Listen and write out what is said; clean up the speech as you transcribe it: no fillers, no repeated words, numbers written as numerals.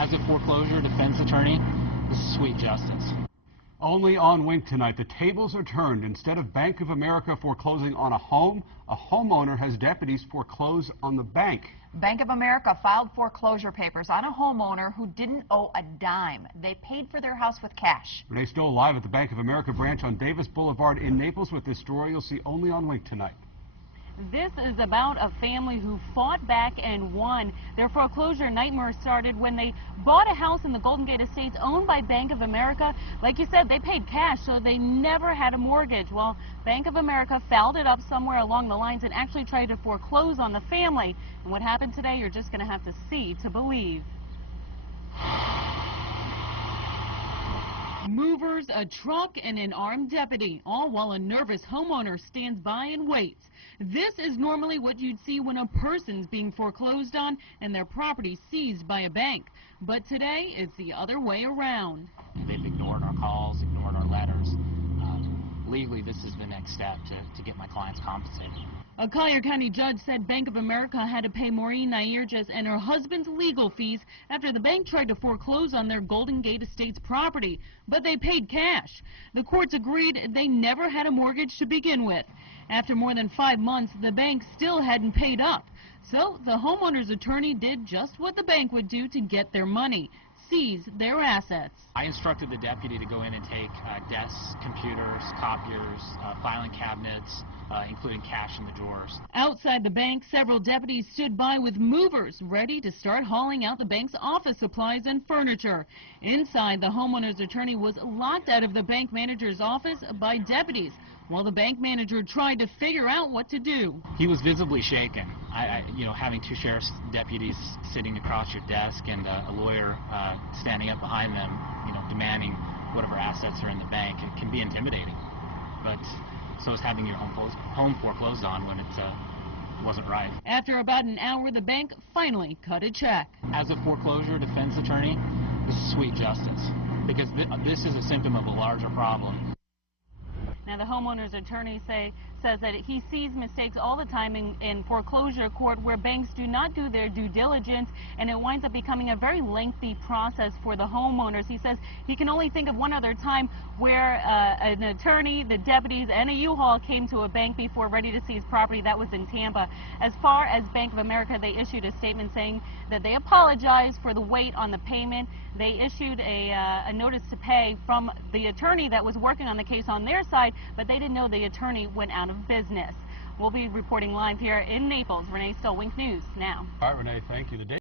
As a foreclosure defense attorney, this is sweet justice. Only on Wink tonight, the tables are turned. Instead of Bank of America foreclosing on a home, a homeowner has deputies foreclose on the bank. Bank of America filed foreclosure papers on a homeowner who didn't owe a dime. They paid for their house with cash. Renee Stoll live at the Bank of America branch on Davis Boulevard in Naples with this story you'll see only on Wink tonight. This is about a family who fought back and won. Their foreclosure nightmare started when they bought a house in the Golden Gate Estates owned by Bank of America. Like you said, they paid cash, so they never had a mortgage. Well, Bank of America fouled it up somewhere along the lines and actually tried to foreclose on the family. And what happened today, you're just going to have to see to believe. Movers, a truck, and an armed deputy, all while a nervous homeowner stands by and waits. This is normally what you'd see when a person's being foreclosed on and their property seized by a bank. But today, it's the other way around. They've ignored our calls, ignored our letters. Legally, this is the next step to get my clients compensated. A Collier County judge said Bank of America had to pay Maureen Nyerges and her husband's legal fees after the bank tried to foreclose on their Golden Gate Estates property, but they paid cash. The courts agreed they never had a mortgage to begin with. After more than 5 months, the bank still hadn't paid up. So the homeowner's attorney did just what the bank would do to get their money: seize their assets. I instructed the deputy to go in and take desks, computers, copiers, filing cabinets, including cash in the drawers. Outside the bank, several deputies stood by with movers ready to start hauling out the bank's office supplies and furniture. Inside, the homeowner's attorney was locked out of the bank manager's office by deputies, while the bank manager tried to figure out what to do. He was visibly shaken. Having two sheriff's deputies sitting across your desk and a lawyer standing up behind them, demanding whatever assets are in the bank, it can be intimidating. But so is having your home foreclosed on when it wasn't right. After about an hour, the bank finally cut a check. As a foreclosure defense attorney, this is sweet justice, because this is a symptom of a larger problem. Now, the homeowner's attorney says that he sees mistakes all the time in foreclosure court where banks do not do their due diligence, and it winds up becoming a very lengthy process for the homeowners. He says he can only think of one other time where an attorney, the deputies, and a U-Haul came to a bank before ready to seize property. That was in Tampa. As far as Bank of America, they issued a statement saying that they apologized for the wait on the payment. They issued a notice to pay from the attorney that was working on the case on their side, but they didn't know the attorney went out of business. We'll be reporting live here in Naples. Renee Stoll, Wink News now. All right, Renee, thank you.